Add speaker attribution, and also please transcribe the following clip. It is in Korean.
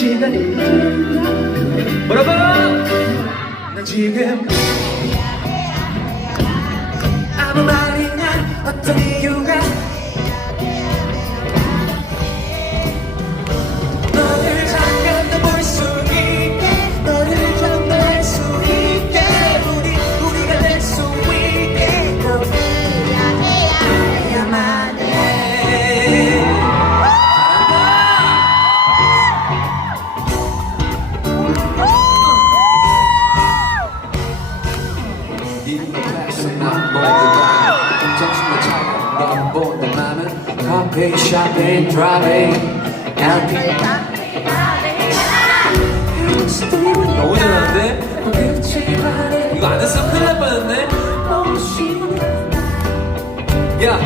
Speaker 1: 지난 일이지 뭐라고? 난 지금
Speaker 2: 네가 패스 난 모두 정신을 차려 넌 본다 나는 커피 쇼핑 드라이빙 LP
Speaker 3: 너무 잘하는데? 이거 안 했으면 큰일 날 뻔했네? 야